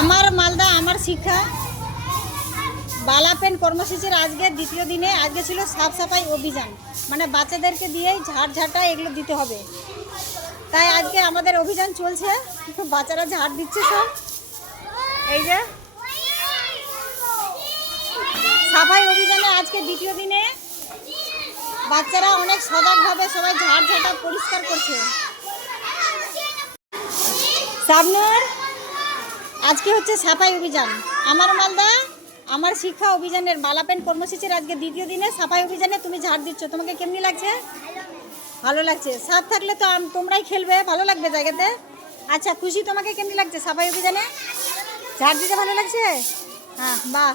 আমার মালদা আমার শিক্ষা বালাপেন কর্মসূচির আজকে দ্বিতীয় দিনে আজকে ছিল সাফ সাফাই অভিযান, মানে বাচ্চাদেরকে দিয়েই ঝাড় এগুলো দিতে হবে। তাই আজকে আমাদের অভিযান চলছে, বাচ্চারা ঝাড় দিচ্ছে সব। এই যে সাফাই অভিযানে আজকে দ্বিতীয় দিনে বাচ্চারা অনেক সজাগভাবে সবাই ঝাড় পরিষ্কার করছে। সামনের আজকে হচ্ছে সাফাই অভিযান আমার মালদা আমার শিক্ষা অভিযানের বালাপেন কর্মসূচির আজকে দ্বিতীয় দিনে সাফাই অভিযানে তুমি ঝাড় দিচ্ছ, তোমাকে কেমনি লাগছে? ভালো লাগছে। সাফ থাকলে তো তোমরাই খেলবে, ভালো লাগবে জায়গাতে। আচ্ছা খুশি, তোমাকে কেমনি লাগছে সাফাই অভিযানে ঝাড় দিতে? ভালো লাগছে। হ্যাঁ বাহ।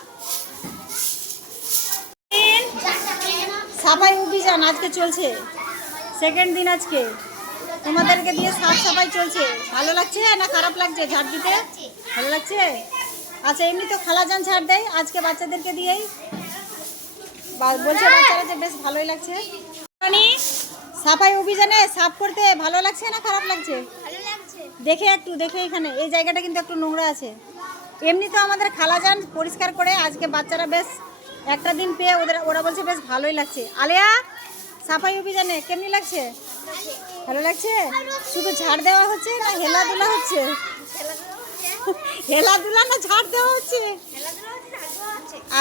সাফাই অভিযান আজকে চলছে, সেকেন্ড দিন আজকে তোমাদেরকে দিয়ে সাফ সাফাই চলছে। ভালো লাগছে না খারাপ লাগছে ঝাড় দিতে? ভালো লাগছে। আচ্ছা এমনি তো খালাজান ঝাড় দেয়, আজকে বাচ্চাদেরকে দিয়েই বলছে বাচ্চারা যে বেশ ভালোই লাগছে। সাফাই অভিযানে সাফ করতে ভালো লাগছে না খারাপ লাগছে? দেখে এখানে এই জায়গাটা কিন্তু একটু নোংরা আছে। এমনি তো আমাদের খালাজান পরিষ্কার করে, আজকে বাচ্চারা বেশ একটা দিন পেয়ে ওরা বলছে বেশ ভালোই লাগছে। আলিয়া সাফাই অভিযানে কেমনি লাগছে? ভালো লাগছে। শুধু ঝাড় দেওয়া হচ্ছে না হেলাধুলা হচ্ছে? হেলাধুলা না ঝাড় দেওয়া হচ্ছে?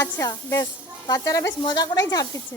আচ্ছা বেশ, বাচ্চারা বেশ মজা করেই ঝাড় দিচ্ছে।